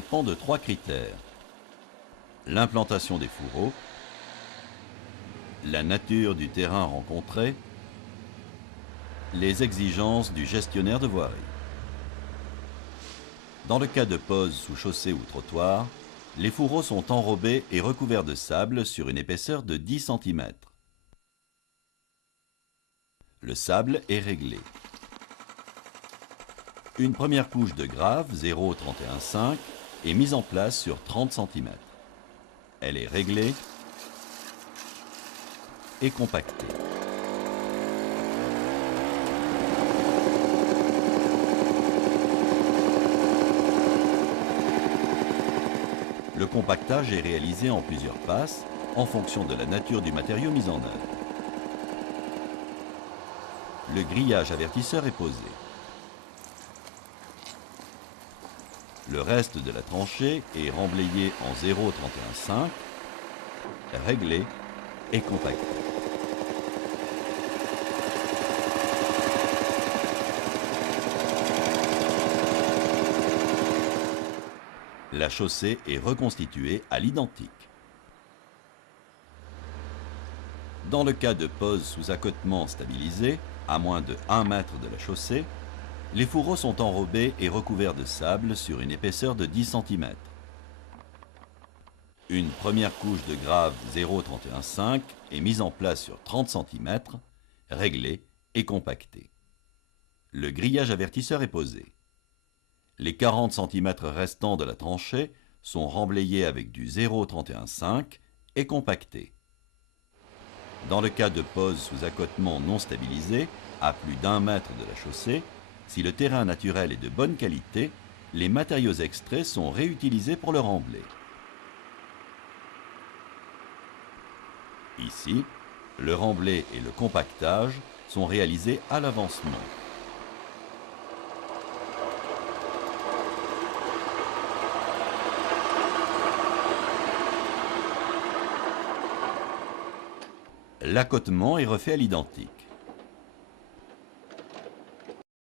dépend de 3 critères. L'implantation des fourreaux, la nature du terrain rencontré, les exigences du gestionnaire de voirie. Dans le cas de pose sous chaussée ou trottoir, les fourreaux sont enrobés et recouverts de sable sur une épaisseur de 10 cm. Le sable est réglé. Une première couche de grave 0,315 est mise en place sur 30 cm. Elle est réglée et compactée. Le compactage est réalisé en plusieurs passes en fonction de la nature du matériau mis en œuvre. Le grillage avertisseur est posé. Le reste de la tranchée est remblayé en 0,315, réglé et compacté. La chaussée est reconstituée à l'identique. Dans le cas de pose sous accotement stabilisé, à moins de 1 mètre de la chaussée, les fourreaux sont enrobés et recouverts de sable sur une épaisseur de 10 cm. Une première couche de grave 0,315 est mise en place sur 30 cm, réglée et compactée. Le grillage avertisseur est posé. Les 40 cm restants de la tranchée sont remblayés avec du 0,315 et compactés. Dans le cas de pose sous accotement non stabilisé, à plus d'1 mètre de la chaussée, si le terrain naturel est de bonne qualité, les matériaux extraits sont réutilisés pour le remblai. Ici, le remblai et le compactage sont réalisés à l'avancement. L'accotement est refait à l'identique.